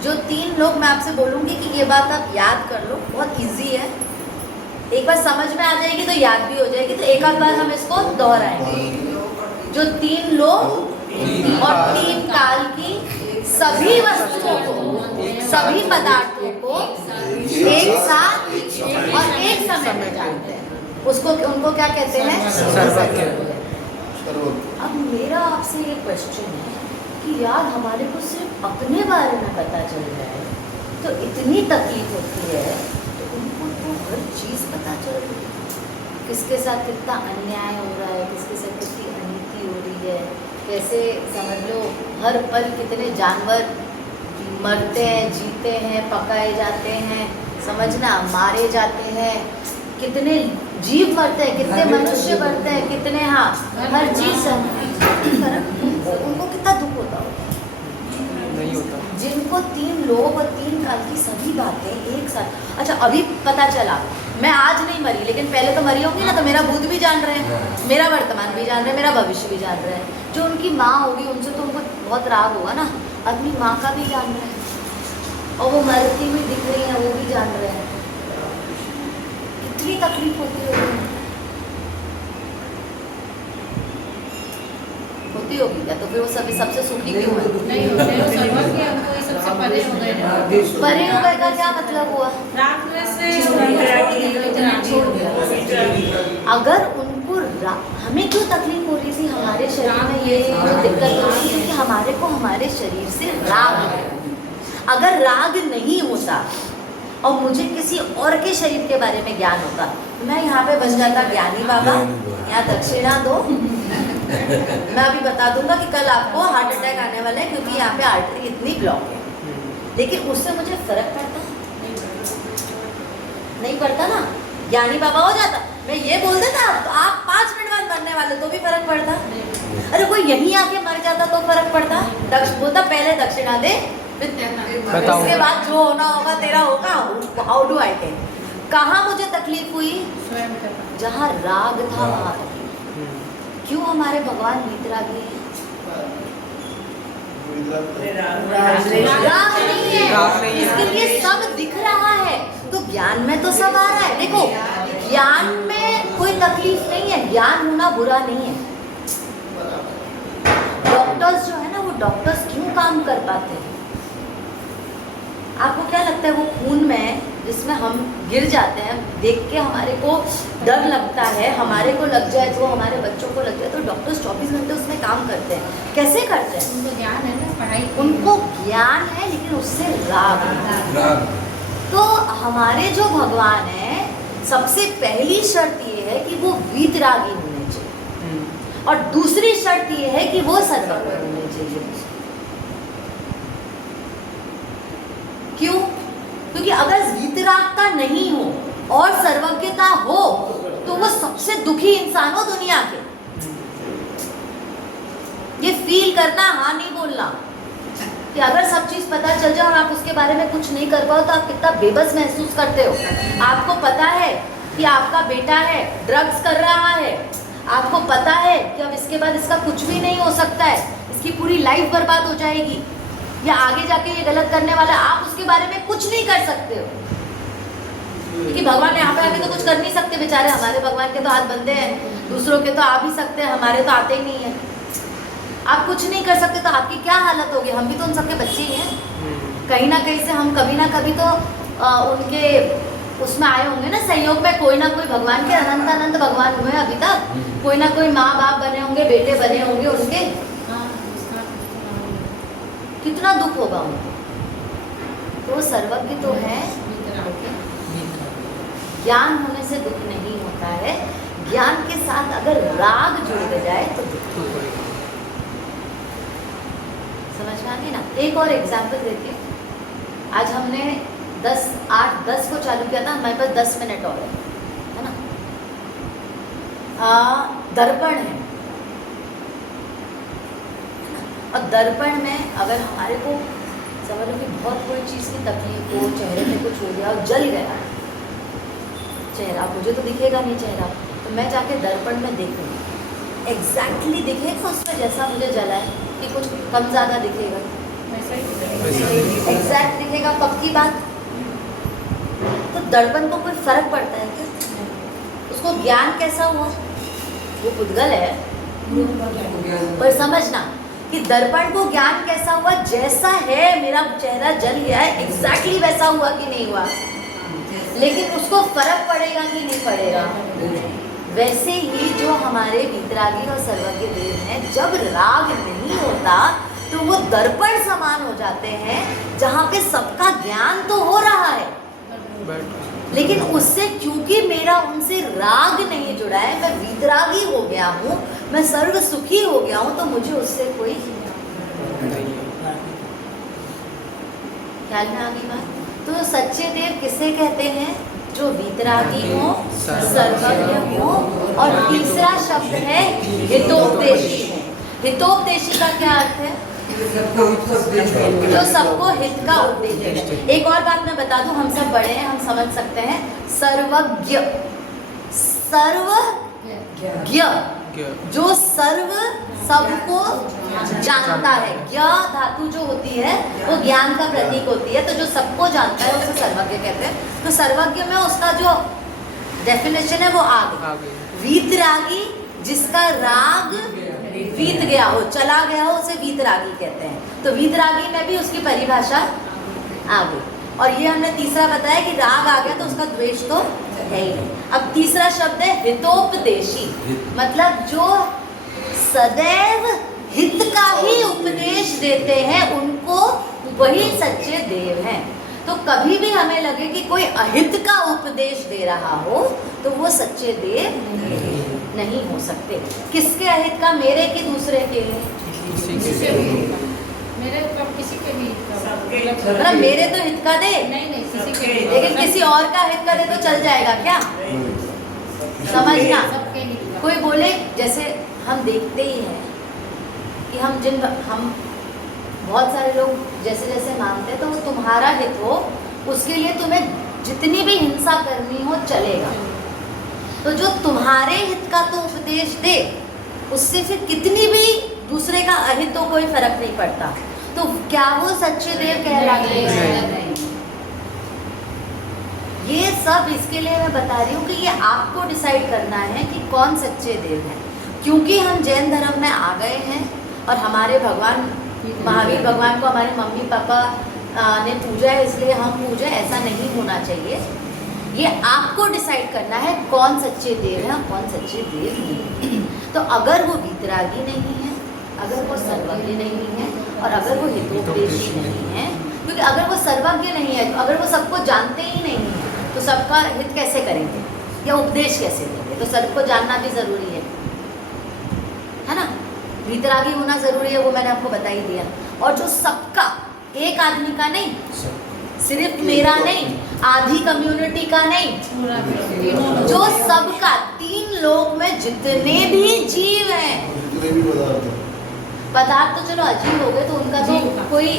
जो 3 लोग मैं आपसे बोलूंगी कि ये बात आप याद कर लो, बहुत इजी है, एक बार समझ में आ जाएगी तो याद भी हो जाएगी, तो एक आध बार हम इसको दोहराएंगे। जो 3 लोग और 3 काल की सभी वस्तुओं को, सभी पदार्थों को एक साथ और एक समय में जानते हैं, उनको क्या कहते हैं? सर्वज्ञ। सर्वज्ञ। अब मेरा आपसे ये क्वेश्चन है कि यार हमारे को सिर्फ अपने बारे में पता चल रहा है तो इतनी तकलीफ होती है, तो उनको तो हर चीज़ पता चल रही है, किसके साथ कितना अन्याय हो रहा है, किसके साथ कितनी अनीति हो रही है, कैसे समझ लो हर पल कितने जानवर मरते हैं, जीते हैं, पकाए जाते हैं, समझना, मारे जाते हैं, कितने जीव मरते हैं, कितने मनुष्य मरते हैं, कितने, हाँ हर चीज़ उनको कितना दुख होता होगा। नहीं होता। जिनको 3 लोग और 3 काल की सभी बातें एक साथ, अच्छा अभी पता चला मैं आज नहीं मरी लेकिन पहले तो मरी होंगी ना, तो मेरा भूत भी जान रहे हैं, मेरा वर्तमान भी जान रहे हैं, मेरा भविष्य भी जान रहे हैं। जो उनकी माँ होगी उनसे तो उनको बहुत राग होगा ना, अपनी माँ का भी जान रहे हैं और वो मरती हुई दिख रही है वो भी जान रहे हैं, कितनी तकलीफ होती होगी क्या? तो फिर वो सभी सबसे सुखी क्यों है? नहीं होते हैं, सर्वज्ञ हमको ये सबसे परे हो गए हैं। परे हो गए का क्या मतलब हुआ? राग में से छोड़ दिया। अगर उनको हमें क्यों तकलीफ हो रही थी, हमारे शरीर में ये जो दिक्कत हो रही थी क्योंकि हमारे को हमारे शरीर से राग है। अगर राग नहीं होता और मुझे किसी और के शरीर के बारे में ज्ञान होता, मैं यहाँ पे बन जाता ज्ञानी बाबा, यहाँ दक्षिणा दो। मैं अभी बता दूंगा कि कल आपको हार्ट अटैक आने वाला है क्योंकि यहाँ पे आर्टरी इतनी ब्लॉक है, लेकिन उससे मुझे फर्क पड़ता नहीं पड़ता ना, ज्ञानी बाबा हो जाता। मैं ये बोल देता तो आप 5 मिनट बाद मरने वाले तो भी फर्क पड़ता। अरे कोई यहीं आके मर जाता तो फर्क पड़ता। बोलता पहले दक्षिणा दे, इसके बाद जो होना होगा तेरा होगा। How do I take? कहाँ मुझे तकलीफ हुई? जहाँ राग था वहाँ तकलीफ। क्यों हमारे भगवान वीतरागी हैं? राग नहीं है, इसके लिए सब दिख रहा है, तो ज्ञान में तो सब आ रहा है। देखो ज्ञान में कोई तकलीफ नहीं है, ज्ञान होना बुरा नहीं है। डॉक्टर्स जो है ना, वो डॉक्टर्स क्यों काम कर पाते हैं? आपको क्या लगता है वो खून में जिसमें हम गिर जाते हैं, देख के हमारे को डर लगता है, हमारे को लग जाए तो हमारे बच्चों को लग जाए, तो डॉक्टर्स 24 घंटे उसमें काम करते हैं। कैसे करते हैं? उनको ज्ञान है ना, पढ़ाई उनको ज्ञान है, लेकिन उससे राग है। तो हमारे जो भगवान है, सबसे पहली शर्त ये है कि वो वीतरागी होने चाहिए, और दूसरी शर्त ये है कि वो सर्वज्ञ होने चाहिए। क्यों? क्योंकि अगर वीतरागता नहीं हो और सर्वज्ञता हो तो वो सबसे दुखी इंसान हो दुनिया के। ये फील करना, हाँ नहीं बोलना, कि अगर सब चीज पता चल जाए और आप उसके बारे में कुछ नहीं कर पाओ तो आप कितना बेबस महसूस करते हो। आपको पता है कि आपका बेटा है, ड्रग्स कर रहा है, आपको पता है कि अब इसके बाद इसका कुछ भी नहीं हो सकता है, इसकी पूरी लाइफ बर्बाद हो जाएगी, या आगे जाके ये गलत करने वाला, आप उसके बारे में कुछ नहीं कर सकते हो क्योंकि भगवान यहाँ पे आके तो कुछ कर नहीं सकते बेचारे। हमारे भगवान के तो हाथ बंधे हैं, दूसरों के तो आ भी सकते हैं, हमारे तो आते ही नहीं है। आप कुछ नहीं कर सकते तो आपकी क्या हालत होगी? हम भी तो उन सबके बच्चे ही हैं, कहीं ना कहीं से हम कभी ना कभी तो उनके उसमें आए होंगे ना, सहयोग में। कोई ना कोई भगवान के अनंत अनंत भगवान हुए अभी तक, कोई ना कोई माँ बाप बने होंगे, बेटे बने होंगे उनके, कितना दुख होगा उनको। तो सर्वज्ञ तो है, ज्ञान होने से दुख नहीं होता है, ज्ञान के साथ अगर राग जुड़ जाए तो दुख। समझ में आ गई ना? एक और एग्जाम्पल देती हूँ। आज हमने 8-10 को चालू किया था, हमारे पास 10 मिनट और है ना। दर्पण है, और दर्पण में अगर हमारे को समझ लो कि बहुत कोई चीज़ की तकलीफ हो, चेहरे पे कुछ हो गया और जल गया चेहरा, मुझे तो दिखेगा नहीं चेहरा, तो मैं जाके दर्पण में देखूँगी, एग्जैक्टली दिखेगा उसमें जैसा मुझे जला है, कि कुछ कम ज़्यादा दिखेगा? एग्जैक्ट दिखेगा, पक्की बात। तो दर्पण को कोई फर्क पड़ता है क्या? उसको ज्ञान कैसा हुआ? वो पुद्गल है, पर समझना कि दर्पण को ज्ञान कैसा हुआ? जैसा है मेरा चेहरा जल गया है, एग्जैक्टली वैसा हुआ कि नहीं हुआ, लेकिन उसको फर्क पड़ेगा कि नहीं पड़ेगा? वैसे ही जो हमारे वीतरागी और सर्वज्ञ देव हैं, जब राग नहीं होता तो वो दर्पण समान हो जाते हैं, जहाँ पे सबका ज्ञान तो हो रहा है, लेकिन उससे क्योंकि मेरा उनसे राग नहीं जुड़ा है, मैं वीतरागी हो गया हूँ, मैं सर्व सुखी हो गया हूँ, तो मुझे उससे कोई ख्याल में आ गई बात। तो सच्चे देव किसे कहते हैं? जो वीतरागी हो, सर्वज्ञ हो, और तीसरा शब्द है हितोपदेशी है। हितोपदेशी का क्या अर्थ है? जो सबको हित का उपदेश देते हैं। एक और बात मैं बता दूं, हम सब बड़े हैं, हम समझ सकते हैं। सर्वज्ञ, सर्वज्ञ, जो सर्व सबको जानता है। ज्ञ धातु जो होती है वो ज्ञान का प्रतीक होती है, तो जो सबको जानता है उसे सर्वज्ञ कहते हैं। तो सर्वज्ञ में उसका जो डेफिनेशन है वो आ गई। वीतरागी, जिसका राग बीत गया हो, चला गया हो, उसे वीतरागी कहते हैं। तो वीतरागी में भी उसकी परिभाषा आ गई। और ये हमने तीसरा बताया कि राग आ गया तो उसका द्वेष तो है ही नहीं। अब तीसरा शब्द है हितोपदेशी, मतलब जो सदैव हित का ही उपदेश देते हैं, उनको वही सच्चे देव हैं। तो कभी भी हमें लगे कि कोई अहित का उपदेश दे रहा हो तो वो सच्चे देव नहीं हो सकते। किसके अहित का? मेरे कि दूसरे के? मेरे कब किसी के भी मतलब मेरे तो हित का दे, नहीं किसी के भी, लेकिन किसी और का हित का दे तो चल जाएगा क्या? समझना। सबके हित का। कोई बोले, जैसे हम देखते ही हैं कि हम बहुत सारे लोग जैसे जैसे मानते हैं, तो वो तुम्हारा हित हो, उसके लिए तुम्हें जितनी भी हिंसा करनी हो चलेगा। तो जो तुम्हारे हित का तो उपदेश दे, उससे फिर कितनी भी दूसरे का अहित हो कोई फर्क नहीं पड़ता। तो क्या वो सच्चे देव कहलाते हैं? ये सब इसके लिए मैं बता रही हूँ कि ये आपको डिसाइड करना है कि कौन सच्चे देव हैं। क्योंकि हम जैन धर्म में आ गए हैं और हमारे भगवान महावीर भगवान को हमारे मम्मी पापा ने पूजा है, इसलिए हम पूजा, ऐसा नहीं होना चाहिए। ये आपको डिसाइड करना है कौन सच्चे देव है और कौन सच्चे देव नहीं है। तो अगर वो वीतरागी नहीं है, अगर वो सर्वज्ञ नहीं है, और अगर वो हितोपदेशी नहीं है, क्योंकि अगर वो सर्वज्ञ नहीं है, अगर वो सबको जानते ही नहीं है, तो सबका हित कैसे करेंगे या उपदेश कैसे देंगे? तो सबको जानना भी ज़रूरी है ना? वीतरागी होना ज़रूरी है, वो मैंने आपको बता ही दिया। और जो सबका, एक आदमी का नहीं, सिर्फ मेरा नहीं, आधी कम्युनिटी का नहीं, जो सबका, 3 लोक में जितने भी जीव हैं, पदार्थ तो चलो अजीब हो गए, तो उनका तो कोई,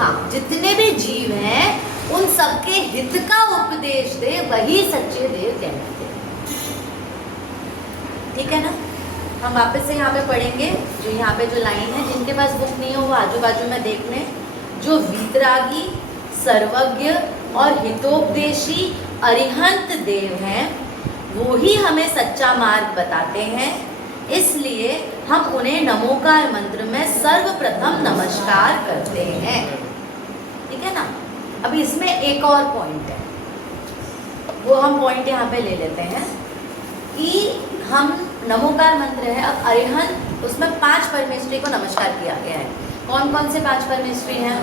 हाँ, जितने भी जीव हैं उन सबके हित का उपदेश दे, वही सच्चे देव कहलाते हैं। ठीक है ना? हम वापस से यहाँ पे पढ़ेंगे, जो यहाँ पे जो लाइन है, जिनके पास बुक नहीं हो वो आजू बाजू में देख लें। जो वीतरागी, सर्वज्ञ और हितोपदेशी अरिहंत देव हैं, वो ही हमें सच्चा मार्ग बताते हैं। इसलिए हम उन्हें नमोकार मंत्र में सर्वप्रथम नमस्कार करते हैं। ठीक है ना? अब इसमें एक और पॉइंट है, वो हम पॉइंट यहाँ पे ले लेते हैं कि हम नमोकार मंत्र है, अब अरिहंत, उसमें 5 परमेश्वरी को नमस्कार किया गया है। कौन कौन से 5 परमेश्वरी हैं?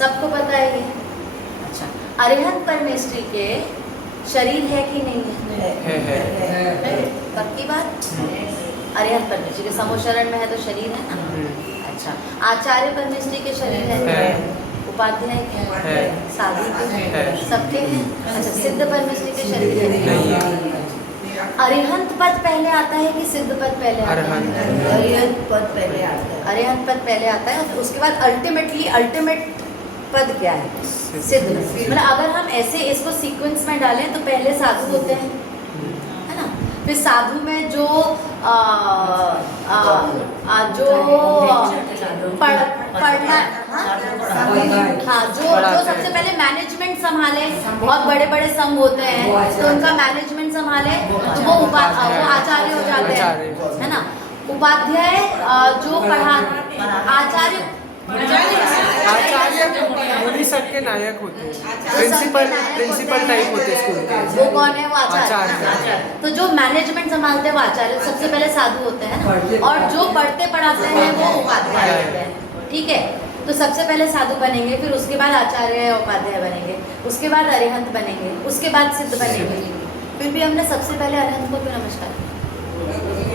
सबको पता है ये? अच्छा, अरिहंत परमेश्वरी के शरीर है कि नहीं है? पक्की बात? अरिहंत परमेश्वरी के समोशरण में है तो शरीर है ना? अच्छा, आचार्य परमेश्वरी के शरीर है? उपाध्याय के, साधु के, सबके हैं? अच्छा, सिद्ध परमेश्वरी के शरीर है? अरिहंत पद पहले आता है कि सिद्ध पद पहले आता है? अरिहंत पद पहले आता है। अरिहंत पद पहले आता है, और उसके बाद अल्टीमेट पद क्या है? सिद्ध। मतलब अगर हम ऐसे इसको सीक्वेंस में डालें तो पहले साधु होते हैं, है ना? फिर साधु में जो पढ़ना, हाँ, जो सबसे पहले मैनेजमेंट संभाले, बहुत बड़े बड़े संघ होते हैं तो उनका मैनेजमेंट संभाले, वो आचार्य हो जाते हैं, है ना? उपाध्याय जो पढ़ा, आचार्य आचार्य मुनि सबके नायक होते हैं, प्रिंसिपल टाइप होते हैं स्कूल के। वो कौन है? वो आचार्य। तो जो मैनेजमेंट संभालते हैं वो आचार्य, सबसे पहले साधु होते हैं ना, और जो पढ़ते पढ़ाते हैं वो उपाध्याय होते हैं। ठीक है, तो सबसे पहले साधु बनेंगे, फिर उसके बाद आचार्य उपाध्याय बनेंगे, उसके बाद अरिहंत बनेंगे, उसके बाद सिद्ध बनेंगे। फिर भी हमने सबसे पहले अरिहंत को क्यों नमस्कार?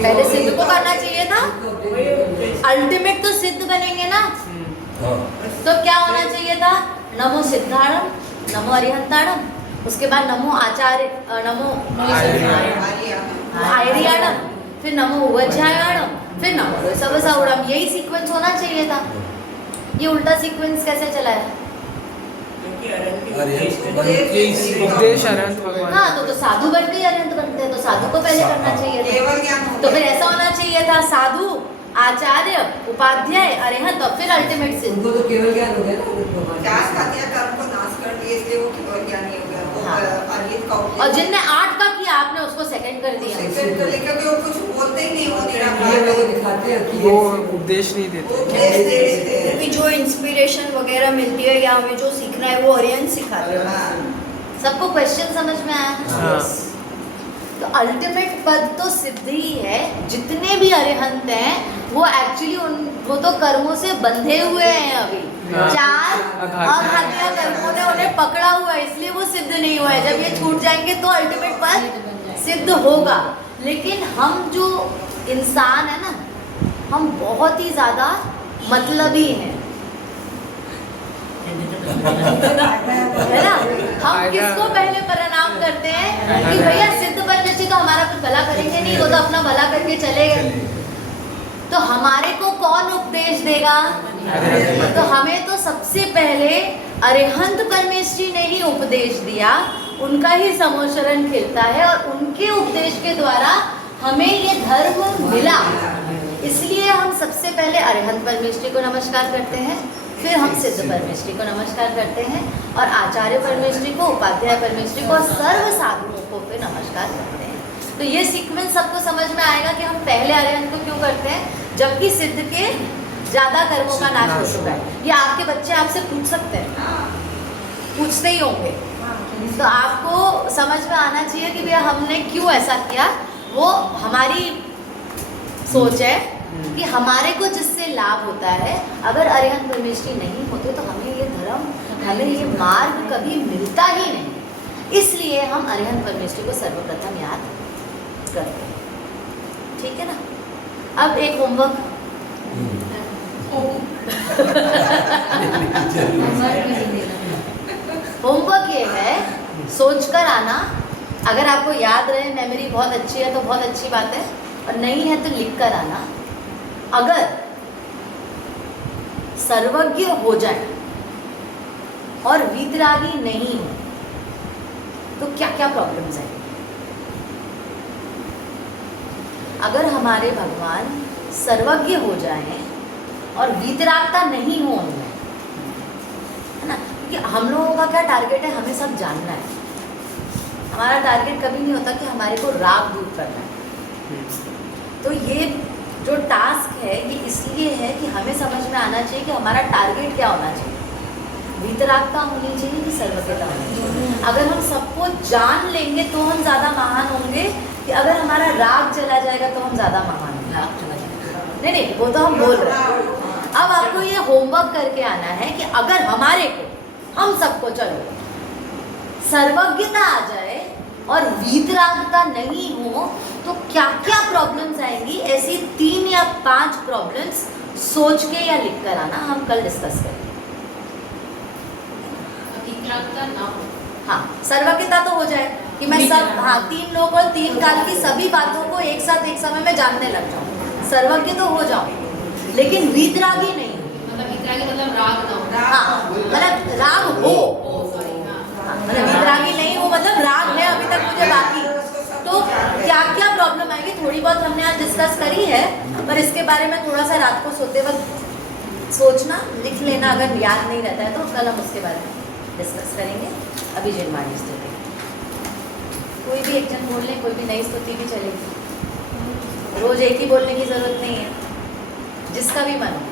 पहले सिद्ध को करना चाहिए था। अल्टीमेट तो सिद्ध बनेंगे ना, तो क्या होना चाहिए था? नमो सिद्धाणम, नमो अरिहंताणम, उसके बाद नमो आचार्य, नमो आयरियाणम, फिर नमो उवज्जायाणम, फिर नमो सर्वसाउणम। यही सीक्वेंस होना चाहिए था। ये उल्टा सीक्वेंस कैसे चला है? उपदेश अरिहंत भगवान। हाँ, तो साधु बन के अरिहंत बनते हैं, तो साधु को पहले करना चाहिए था। तो फिर ऐसा होना चाहिए था, साधु, आचार्य, उपाध्याय, अरिहंत, और फिर अल्टीमेट सिद्ध। उनको तो केवल ज्ञान हो गया ना, त्याग का किया, कर्म को नाश कर दिए, इसलिए वो केवल ज्ञानी हो गया। वो अरिहंत का उपदेश। और जिनने 8 का किया, आपने उसको सेकंड कर दिया। सेकंड कर लिया, क्योंकि वो कुछ बोलते ही नहीं, वो निराकार दिखाते हैं कि वो उपदेश नहीं देते। उपदेश दे देते हैं। क्योंकि जो इंस्पिरेशन वगैरह मिलती है या हमें जो सीखना है वो अरिहंत सिखाते हैं। सबको क्वेश्चन समझ में आया? तो अल्टीमेट पद तो सिद्ध ही है। जितने भी अरिहंत हैं वो एक्चुअली वो तो कर्मों से बंधे हुए हैं अभी। 4 अघातीय कर्मों ने उन्हें पकड़ा हुआ है, इसलिए वो सिद्ध नहीं हुआ है। जब ये छूट जाएंगे तो अल्टीमेट पद सिद्ध होगा। लेकिन हम जो इंसान है ना, हम बहुत ही ज्यादा मतलबी हैं, है ना। हम किसको पहले प्रणाम करते हैं कि भैया सिद्ध बनने चाहिए, तो हमारा कुछ भला करेंगे नहीं, वो तो अपना भला करके चले गए। तो हमारे को कौन उपदेश देगा? तो हमें तो सबसे पहले अरिहंत परमेश्वरी ने ही उपदेश दिया, उनका ही समोशरण खिलता है, और उनके उपदेश के द्वारा हमें ये धर्म मिला। इसलिए हम सबसे पहले अरिहंत परमेश्वरी को नमस्कार करते हैं, फिर हम सिद्ध परमेश्वरी को नमस्कार करते हैं, और आचार्य परमेश्वरी को, उपाध्याय परमेश्वरी को, और सर्व साधुओं को फिर नमस्कार करते हैं। तो ये सीक्वेंस सबको समझ में आएगा कि हम पहले अरिहंत को क्यों करते हैं, जबकि सिद्ध के ज्यादा कर्मों का नाश हो चुका है। ये आपके बच्चे आपसे पूछ सकते हैं, पूछते ही होंगे। तो आपको समझ में आना चाहिए कि भैया हमने क्यों ऐसा किया। वो हमारी सोच है कि हमारे को जिससे लाभ होता है, अगर अरिहंत परमेश्वरी नहीं होते तो हमें ये धर्म, हमें ये मार्ग कभी मिलता ही नहीं। इसलिए हम अरिहंत परमेश्वरी को सर्वप्रथम याद करते हैं। ठीक है ना। अब एक होमवर्क होमवर्क ये है, सोचकर आना। अगर आपको याद रहे, मेमोरी बहुत अच्छी है तो बहुत अच्छी बात है, और नहीं है तो लिख कर आना। अगर सर्वज्ञ हो जाए और वीतरागी नहीं हो तो क्या क्या प्रॉब्लम्स हैं? अगर हमारे भगवान सर्वज्ञ हो जाएं और वीतरागता नहीं हो उनमें, है ना, क्योंकि हम लोगों का क्या टारगेट है, हमें सब जानना है। हमारा टारगेट कभी नहीं होता कि हमारे को राग दूर करना है। तो ये जो टास्क है ये इसलिए है कि हमें समझ में आना चाहिए कि हमारा टारगेट क्या होना चाहिए। वीतरागता होनी चाहिए कि सर्वज्ञता होनी चाहिए। अगर हम सबको जान लेंगे तो हम ज़्यादा महान होंगे, कि अगर हमारा राग चला जाएगा तो हम ज़्यादा महान होंगे। नहीं, वो तो हम बोल रहे हैं। अब आपको ये होमवर्क करके आना है कि अगर हमारे को, हम सबको चलो सर्वज्ञता आ जाए और वीतरागता नहीं हो तो क्या क्या प्रॉब्लम्स आएंगी। ऐसी 3 या 5 प्रॉब्लम्स सोच के या लिख कर आना, हम कल डिस्कस करेंगे। वीतरागता ना हो, हाँ, सर्वज्ञता तो हो जाए कि मैं सब, हाँ, 3 लोग और 3 काल की सभी बातों को एक साथ एक समय में जानने लग जाऊँ। सर्वज्ञ तो हो जाऊँ, लेकिन वीतरागी नहीं। मतलब वीतरागी मतलब राग ना हो। हाँ, मतलब राग हो, मतलब वीतरागी नहीं हो, मतलब राग है अभी तक मुझे बाकी। तो क्या क्या प्रॉब्लम आएगी थोड़ी बहुत हमने आज डिस्कस करी है, पर इसके बारे में थोड़ा सा रात को सोते वक्त सोचना, लिख लेना। अगर याद नहीं रहता है तो कल हम उसके बारे में डिस्कस करेंगे। अभी जिनवाणी स्तुति, कोई भी एक जन बोल लें, कोई भी नई स्तुति भी चलेगी। रोज एक ही बोलने की जरूरत नहीं है, जिसका भी मन हो।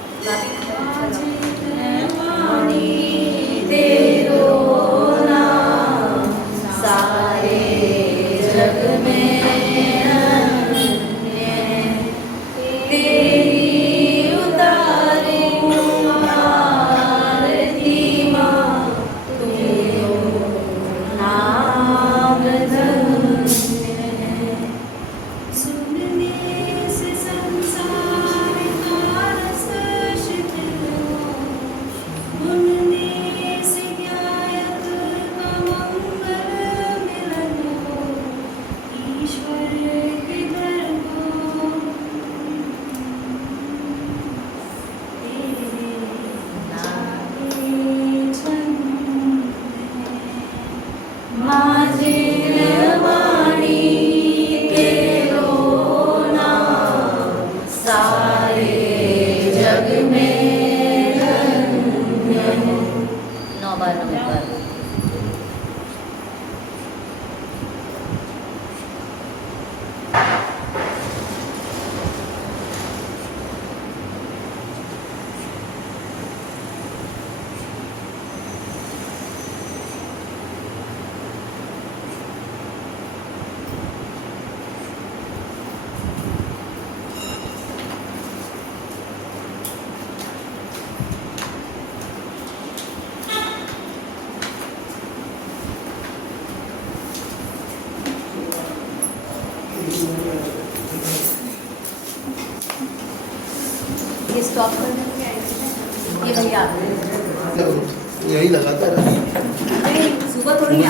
तेरो नाम सारे जग में अनन्य है। तेरी उतारूं आरती माँ, तेरो नाम धन्य है। सुनने से संसार का रस शिथिल हो, सुनने से ज्ञायत का मंगल मिलन हो, ईश्वर के दरबार तेरे जागे छंद माझे वाणी तेरो नाम सारे जग में धन्य है। 9 बार नमस्कार। ये स्टॉप कर देंगे, ये भैया यही लगाता है। सुबह थोड़ी